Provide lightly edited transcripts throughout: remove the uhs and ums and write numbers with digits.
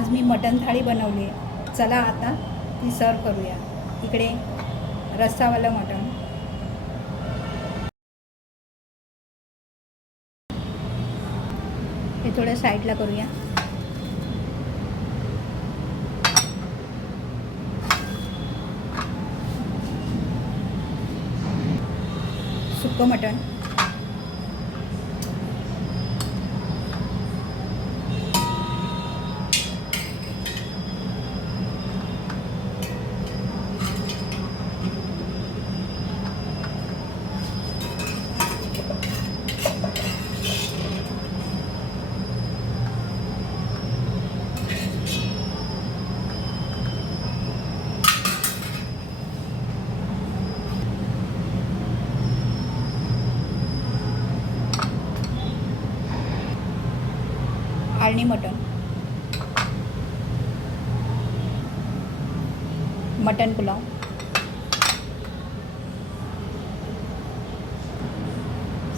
आज मी मटण थाळी बनवली आहे. चला आता ती सर्व करूया. इकडे रस्सावालं मटण, हे थोडं साईडला करूया. सुक्कं मटण, आळणी मटण, मटण पुलाव,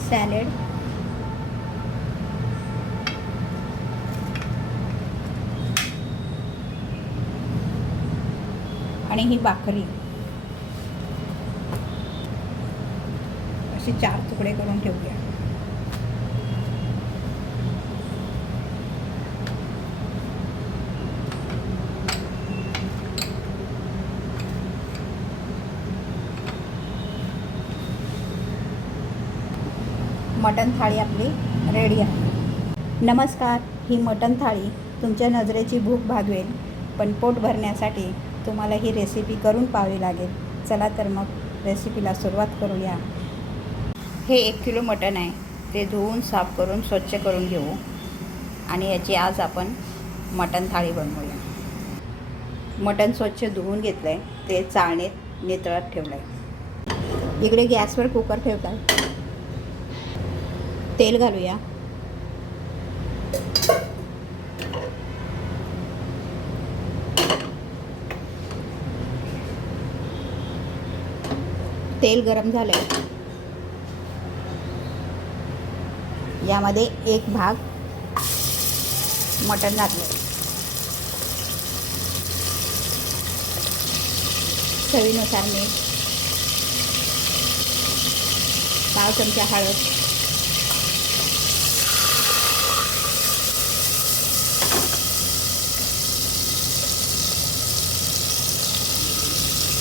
सॅलेड, आणि ही भाकरी असे 4 तुकडे करून ठेवूया. मटण थाळी आपली रेडी आहे. नमस्कार. ही मटण थाळी तुमच्या नजरेची भूक भागवेल, पण पोट भरण्यासाठी तुम्हाला ही रेसिपी करून पाहावी लागेल. चला तर मग रेसिपीला सुरुवात करूया. हे 1 किलो मटण आहे. ते धुवून साफ करून स्वच्छ करून घेऊ आणि याची आज आपण मटण थाळी बनवूया. मटण स्वच्छ धुवून घेतलं आहे. ते चाळणीत नितळत ठेवलं आहे. इकडे गॅसवर कुकर ठेवतात. तेल घालूया. तेल गरम झालंय. यामध्ये 1 भाग मटण घातलं. चवीनुसार मीठ, पाव चमचा हळद,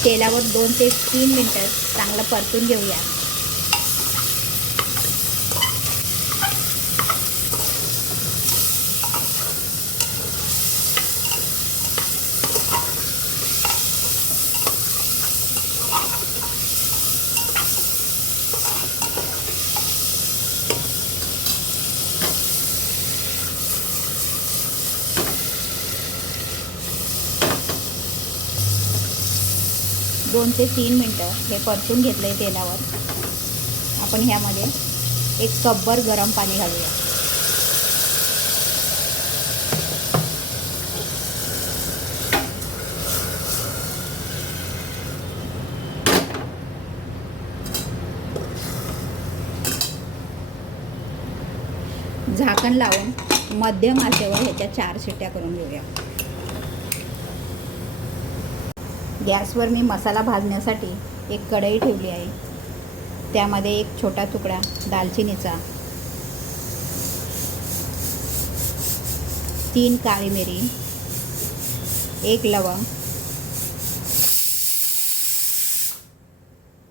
तेलावर 2 ते 3 मिनटं चांगलं परतून घेऊया. दोन ते 3 मिनटं हे परतून घेतलं आहे तेलावर. आपण ह्यामध्ये 1 कपभर गरम पाणी घालूया. झाकण लावून मध्यम आचेवर ह्याच्या 4 शिट्ट्या करून घेऊया. गॅसवर मी मसाला भाजण्यासाठी एक कढई ठेवली आहे. त्यामध्ये 1 छोटा तुकडा दालचिनीचा, 3 काळी मिरी, 1 लवंग,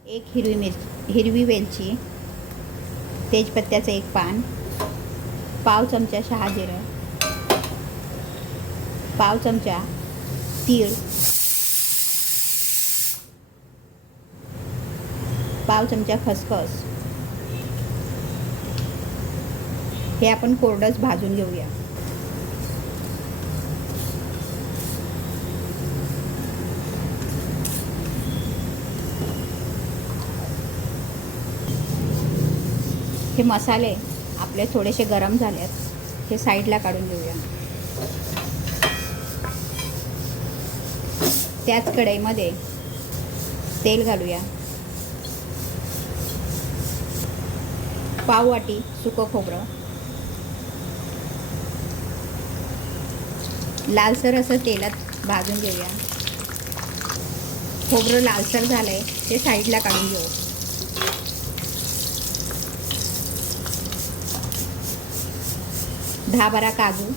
1 हिरवी वेलची, तेजपत्त्याचं 1 पान, पाव चमचा शहाजिरं, पाव चमचा तीळ, पाव चमचा खसखस. हे आपण कोरडंच भाजून घेऊया. हे मसाले आपले थोडेसे गरम झालेत. हे साईडला काढून घेऊया. त्याच कढईमध्ये तेल घालूया. पाव वाटी सुकं खोबरं, लालसर असं तेलात भाजून घेऊया. खोबरं लालसर झालं आहे ते साईडला काढून घेऊ. दहा बारा काजू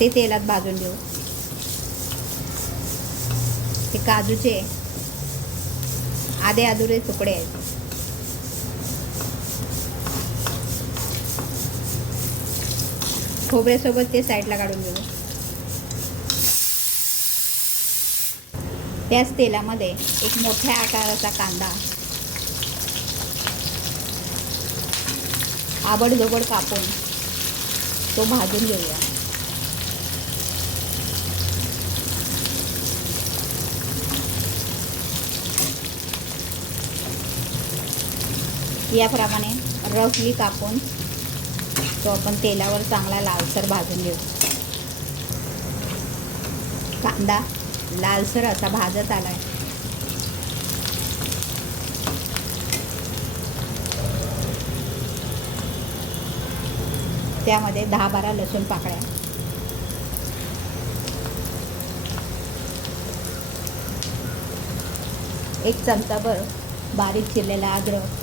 ते तेलात भाजून घेऊ. हे काजूचे आधे अधुरे तुकडे आहेत. खोबऱ्यासोबत ते साईडला काढून घेऊ. त्याच तेलामध्ये एक मोठ्या आकाराचा कांदा आबडधोबड कापून तो भाजून घेऊया. याप्रमाणे रफली कापून तो आपण तेलावर चांगला लालसर भाजून घेऊ. कांदा लालसर असा भाजत आलाय. त्यामध्ये 10-12 लसूण पाकळ्या, एक चमचाभर बारीक चिरलेला अद्रक,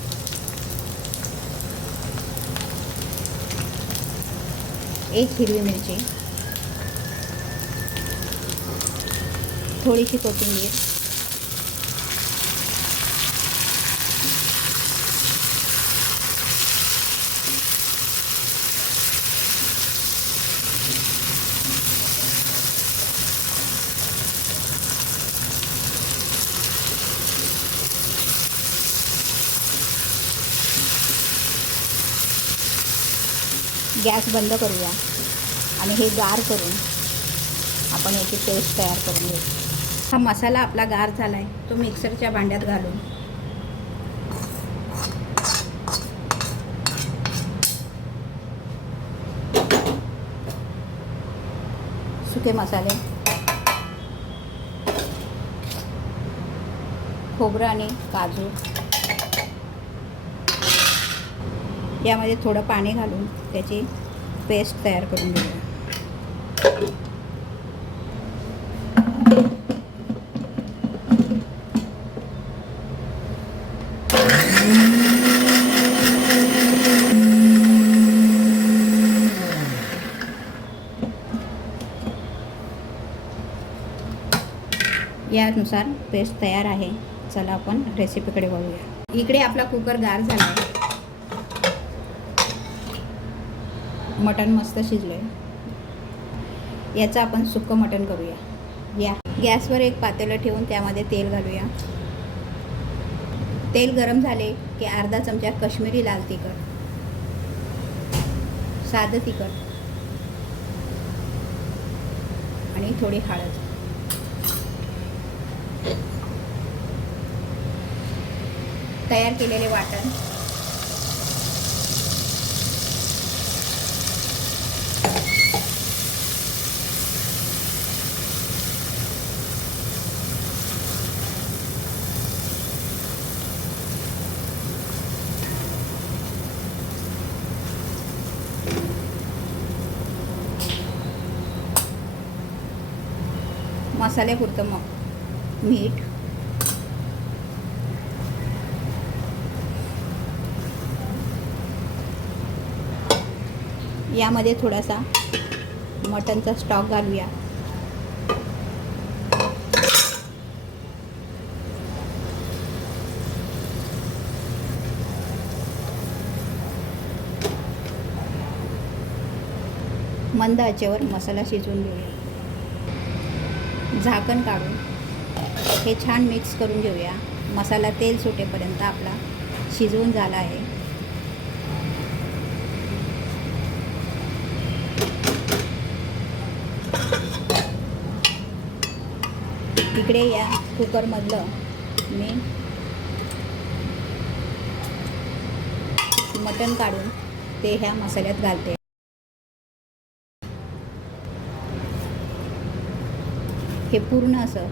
एक हिरवी मिरची, थोडीशी कोथिंबीर, गॅस बंद करूया आणि हे गार करून आपण याची पेस्ट तयार करून घेऊ. हा मसाला आपला गार झाला आहे तो मिक्सरच्या भांड्यात घालून सुके मसाले, खोबरं आणि काजू यामध्ये थोडं पाणी घालून त्याची पेस्ट तयार करून घेऊया. यानुसार पेस्ट तयार आहे. चला आपण रेसिपीकडे वळूया. इकडे आपला कुकर गार झाला आहे. मटण मस्त शिजलंय. याचं आपण सुक्कं मटण करूया. या गॅसवर एक पातेलं ठेवून त्यामध्ये तेल घालूया. तेल गरम झाले की अर्धा चमचा काश्मीरी लाल तिखट, साधं तिखट आणि थोडी हळद, तयार केलेले वाटण, मसाल्यापुरतं मीठ, यामध्ये थोडासा मटनचा स्टॉक घालूया. मंद आचेवर मसाला शिजवून घेऊया. झाकण काढून हे छान मिक्स करून घेऊया. मसाला तेल सुटेपर्यंत आपला शिजवून झाला आहे. इकडे या कुकरमधलं मी मटण काढून ते ह्या मसाल्यात घालते. हे पूर्ण असं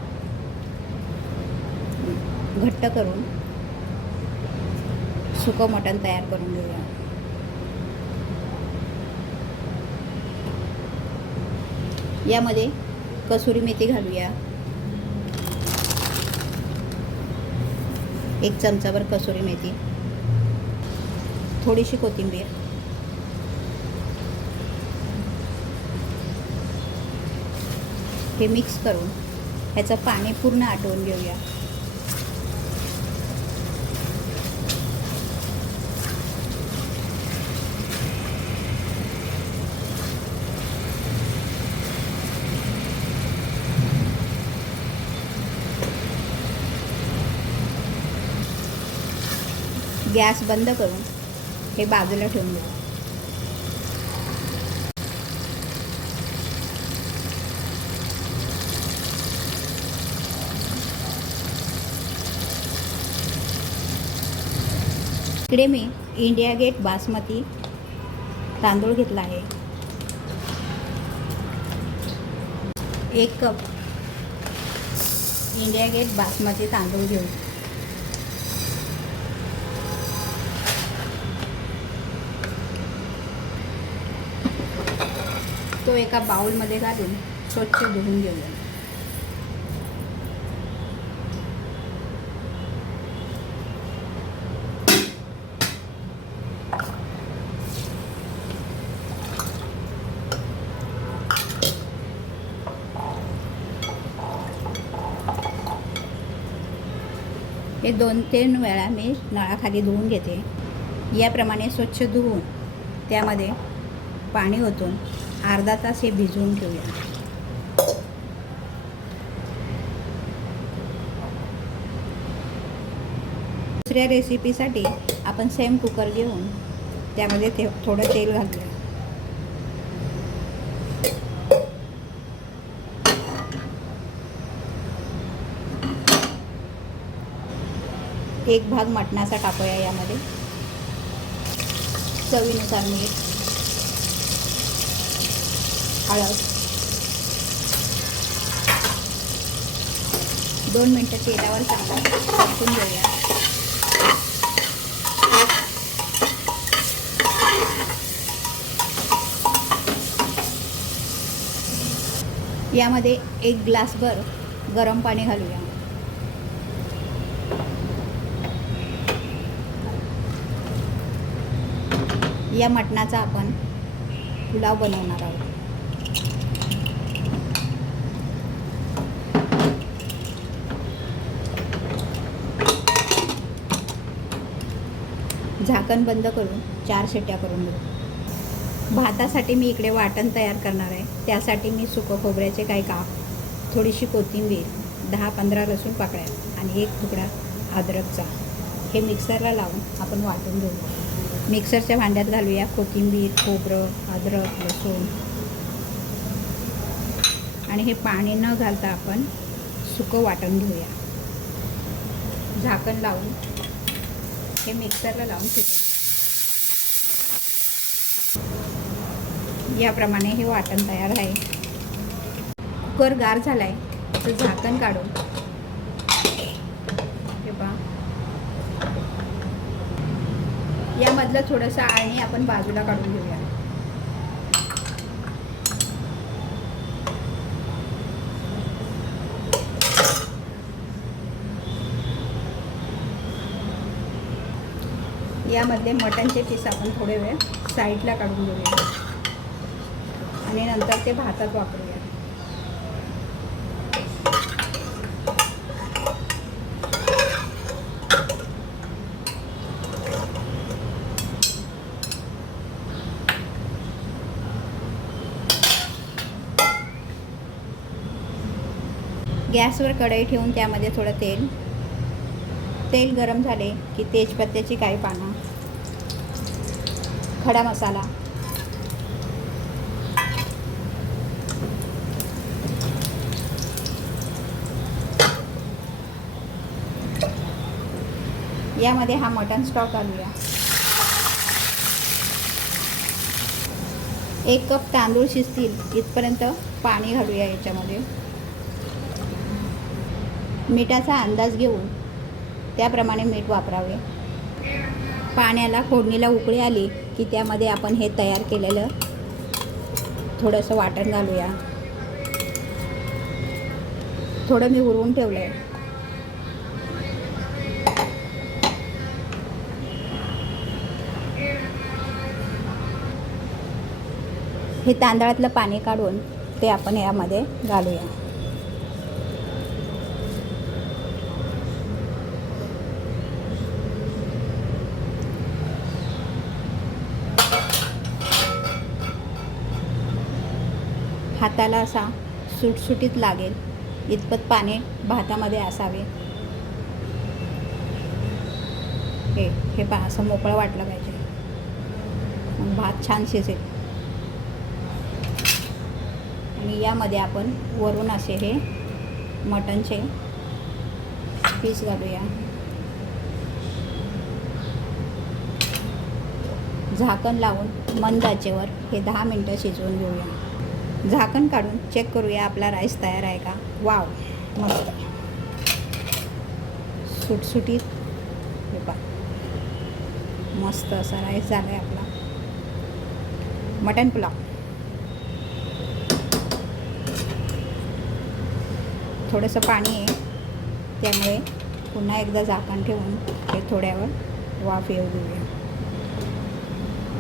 घट्ट करून सुकं मटण तयार करून घेऊया. यामध्ये कसुरी मेथी घालूया, 1 चमचाभर कसुरी मेथी, थोडीशी कोथिंबीर, हे मिक्स करून ह्याचं पाणी पूर्ण आटवून घेऊया. गॅस बंद करून हे बाजूला ठेवून देऊ. इकडे मी इंडिया गेट बासमती तांदूळ घेतला आहे. 1 कप इंडिया गेट बासमती तांदूळ घेऊ. तो एका बाउलमध्ये घालून स्वच्छ धुवून घेऊया. हे 2-3 वेळा मी नळाखाली धुवून घेते. याप्रमाणे स्वच्छ धुवून त्यामध्ये पाणी ओतून अर्धा तास हे भिजवून ठेवूया. दुसऱ्या रेसिपीसाठी आपण सेम कुकर घेऊन त्यामध्ये थोडं तेल घालूया. एक भाग मटणाचा टाकूया. यामध्ये चवीनुसार मीठ, हळद, 2 मिनटं तेलावर चांगलं परतून घेऊया. यामध्ये 1 ग्लासभर गरम पाणी घालूया. या मटणाचा आपण पुलाव बनवणार आहोत. झाकण बंद करून 4 शिट्ट्या करून घेऊ. भातासाठी मी इकडे वाटण तयार करणार आहे. त्यासाठी मी सुकं खोबऱ्याचे काही काप, थोडीशी कोथिंबीर, 10-15 लसूण पाकळ्या आणि 1 तुकडा अद्रकचा हे मिक्सरला लावून आपण वाटून घेऊ. मिक्सरच्या भांड्यात घालूया कोथिंबीर, खोबरं, अद्रक, लसूण आणि हे पाणी न घालता आपण सुकं वाटण घेऊया. झाकण लावून हे मिक्सरला लावून फिरवून याप्रमाणे हे वाटण तयार आहे. कुकर गार झाला आहे तर झाकण काढून हे पहा, यामधलं थोडंसं आळणी आपण बाजूला काढून घेऊया. यामधले मटणचे पीस आपण थोडे वेळ साईडला काढून घेऊया आणि नंतर ते भातात वापरूया. गॅसवर कढई ठेवून त्यामध्ये थोडं तेल गरम झाले की तेजपत्त्याची काही पानं, खडा मसाला, यामध्ये हा मटण स्टॉक घालूया. 1 कप तांदूळ शिजतील इथपर्यंत पाणी घालूया. याच्यामध्ये मिठाचा अंदाज घेऊन त्याप्रमाणे मीठ वापरावे. पाण्याला फोडणीला उकळी आली की त्यामध्ये आपण हे तयार केलेलं थोडंसं वाटण घालूया. थोडं मी उरवून ठेवलं आहे. हे तांदळातलं पाणी काढून ते आपण यामध्ये घालूया. हाताला असा सुटसुटीत लागेल इतपत पाणी भातामध्ये असावे. हे पहा, असं मोकळं वाटलं पाहिजे, मग भात छान शिजेल. आणि यामध्ये आपण वरून असे हे मटणचे पीस घालूया. झाकण लावून मंद आचेवर हे 10 मिनटं शिजवून घेऊया. झाकण काढून चेक करूया आपला राईस तयार आहे का. वाव, मस्त सुटसुटीत. हे पहा, मस्त असा राईस झाला आहे आपला मटण पुलाव. थोडंसं पाणी आहे, त्यामुळे पुन्हा एकदा झाकण ठेवून हे थोड्यावर वाफ येऊ देऊया.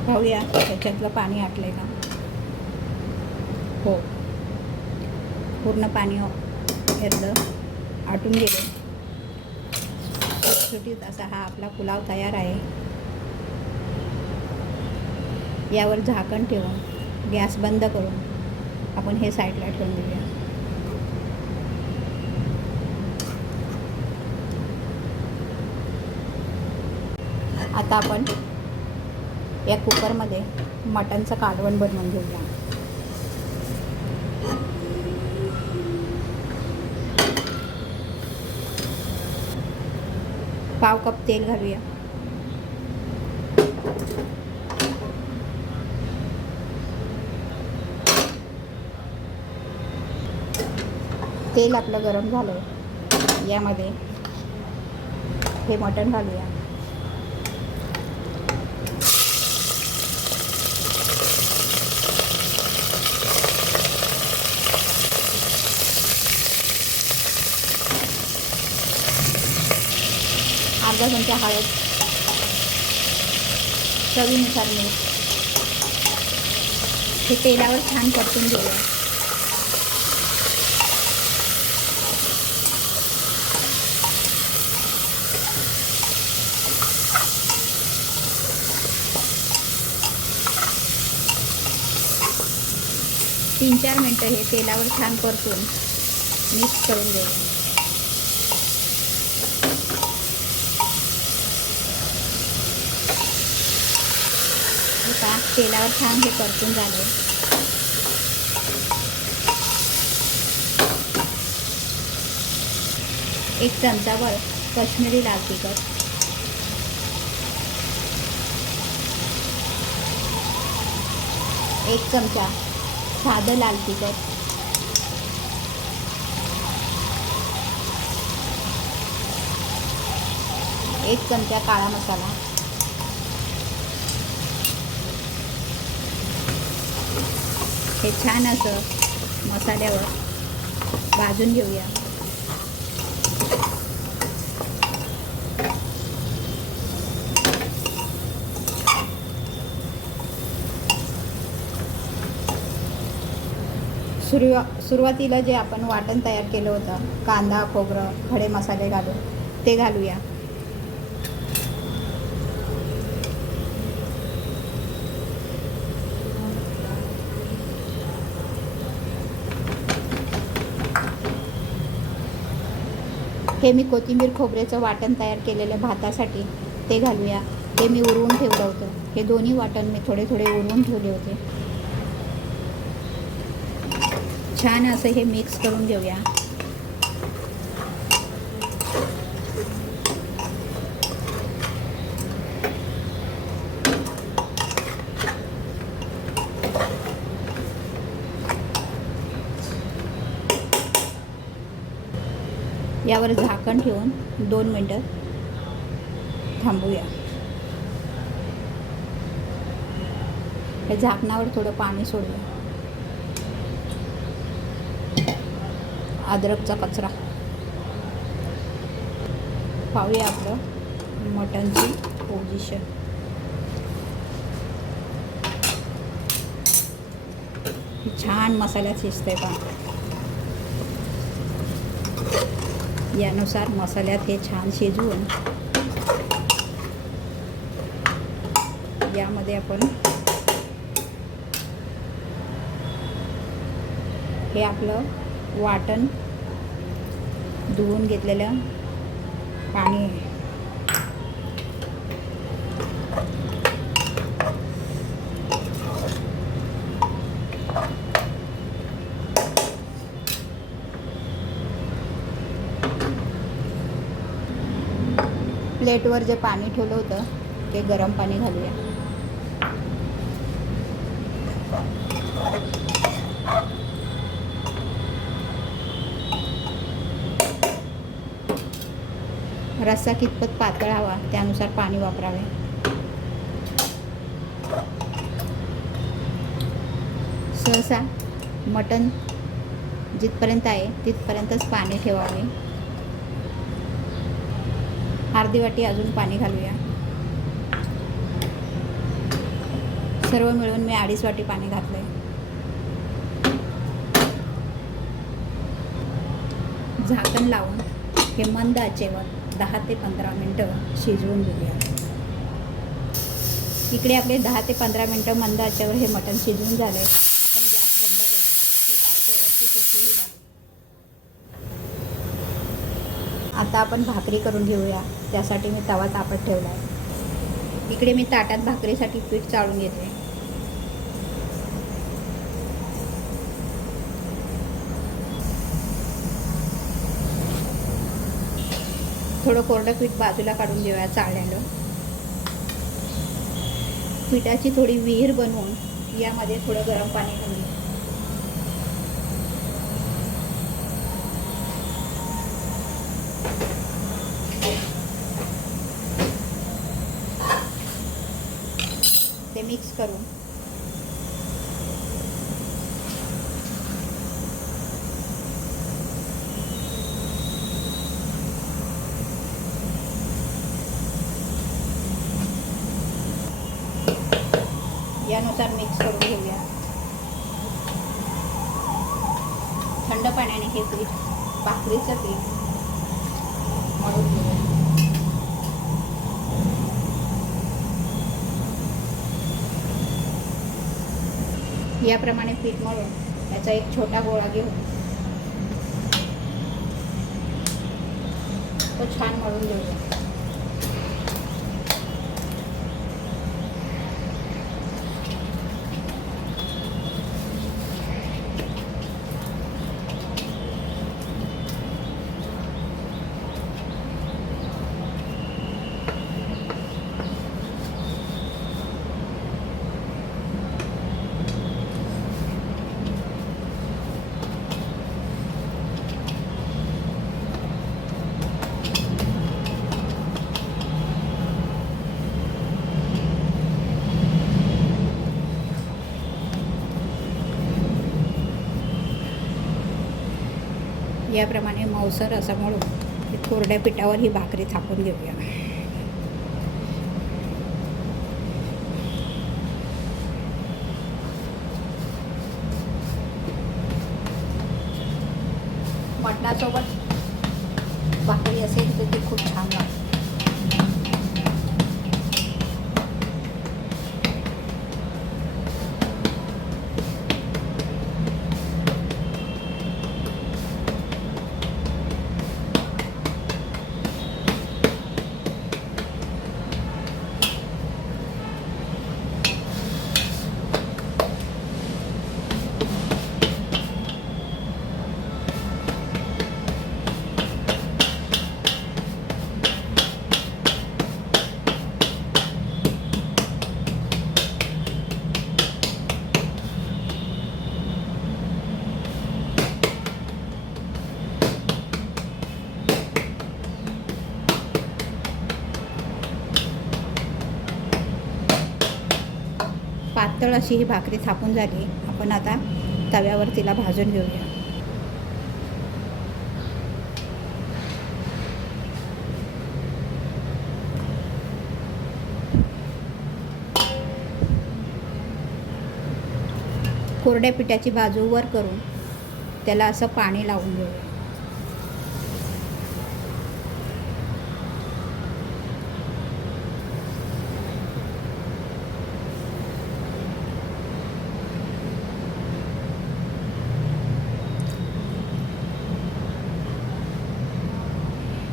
पाहूया त्याच्यातलं पाणी आटलं का. हो, पूर्ण पाणी यातलं आटून गेले. सुटसुटीत असा हा आपला पुलाव तयार आहे. यावर झाकण ठेवून गॅस बंद करून आपण हे साईडला ठेवून देऊया. आता आपण या कुकरमध्ये मटणचं कालवण बनवून घेऊया. पाव कप तेल घालूया. तेल आपलं गरम झालं, यामध्ये हे मटण घालूया. अर्धा चमचा हळद, चवीनुसार मीठ. हे तेलावर छान परतून घेऊया. तीन 4 मिनटं हे तेलावर छान परतून मिक्स करून घेऊया. तेलावर छान हे परतून झाले. एक चमचाभर काश्मीरी लाल तिखट, एक चमचा साधं लाल तिखट, एक चमचा काळा मसाला, हे छान असं मसाल्यावर भाजून घेऊया. सुरुवातीला जे आपण वाटण तयार केलं होतं, कांदा, खोबरं, खडे मसाले घालून, ते घालूया. हे मी कोथिंबीर खोबऱ्याचं वाटण तयार केलेलं भातासाठी ते घालूया. हे मी उरवून ठेवलं होतं. हे दोन्ही वाटण मी थोडे थोडे उरवून ठेवले होते. छान असं हे मिक्स करून घेऊया. यावर झाकण ठेवून 2 मिनटं थांबूया. या झाकणावर थोडं पाणी सोडूया. अद्रकचा कचरा. पाहूया आपलं मटणची पोझिशन. छान मसाल्यात शिजते का यानुसार मसाल्यात हे छान शिजवून यामध्ये आपण हे आपलं वाटण धुवून घेतलेलं पाणी आहे. प्लेटवर जे पाणी ठेवलं होतं ते गरम पाणी घालूया. रस्सा कितपत पातळ हवा त्यानुसार पाणी वापरावे. सहसा मटण जिथपर्यंत आहे तिथपर्यंतच पाणी ठेवावे. अर्धी वाटी अजून पाणी घालूया. सर्व मिळून मी 2.5 वाटी पाणी घातलंय. झाकण लावून हे मंद आचेवर 10 ते 15 मिनटं शिजवून घेऊया. इकडे आपले 10 ते 15 मिनटं मंद आचेवर हे मटण शिजवून झाले. आपण गॅस बंद करूया. हे तारखेवरची शेतीही झाली. आता आपण भाकरी करून घेऊया. त्यासाठी मी तवा तापत ठेवला आहे. इकडे मी ताटात भाकरीसाठी पीठ चाळून घेते. थोडं कोरडं पीठ बाजूला काढून घेऊया चाळलेलं. पिठाची थोडी विहीर बनवून यामध्ये थोडं गरम पाणी घालूया. ते मिक्स करून यानुसार मिक्स करून घेऊया. थंड पाण्याने हे पीठ भाकरीचं पीठ मळून घेऊया. याप्रमाणे पीठ मळून याचा एक छोटा गोळा घेऊन तो छान मळून घेऊया. याप्रमाणे मऊसर असं मळून कोरड्या पिठावर ही भाकरी थापून घेऊया. मटणासोबत भाकरी असेल तर ती खूप छान लागते. पातळ अशी ही भाकरी थापून झाली. आपण आता तव्यावर तिला भाजून घेऊया. कोरड्या पिठाची बाजू वर करून त्याला असं पाणी लावून घेऊया.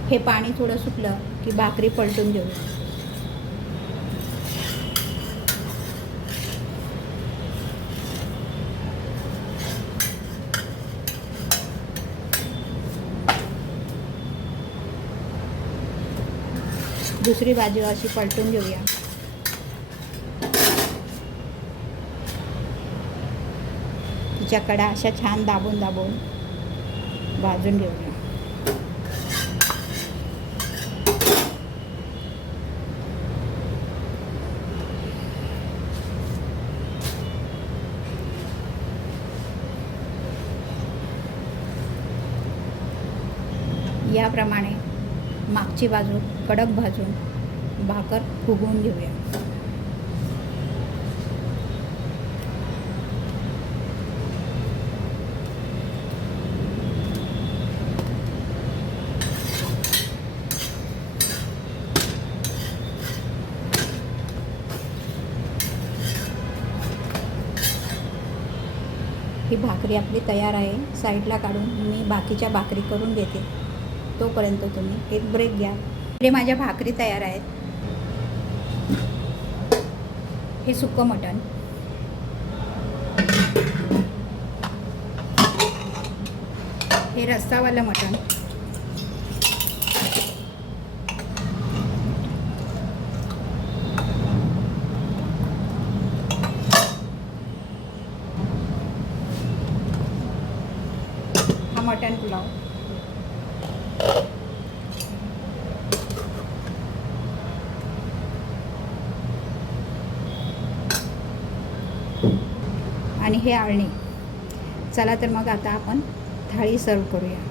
हे पाणी थोडं सुकलं की भाकरी पलटून घेऊया. दुसरी बाजू अशी पलटून घेऊया. तिच्या कडा अशा छान दाबून दाबून भाजून घेऊया. याप्रमाणे मागची बाजू कडक भाजून भाकर फुगवून घेऊया. ही भाकरी आपली तयार आहे. साईडला काढून मी बाकीच्या भाकरी करून घेते. तोपर्यंत तुम्ही एक ब्रेक घ्या. हे माझ्या भाकरी तयार आहेत. हे सुक्कं मटण, हे रस्सावालं मटण, हा मटण पुलाव, आणि हे आळणी. चला तर मग आता आपण थाळी सर्व करूया.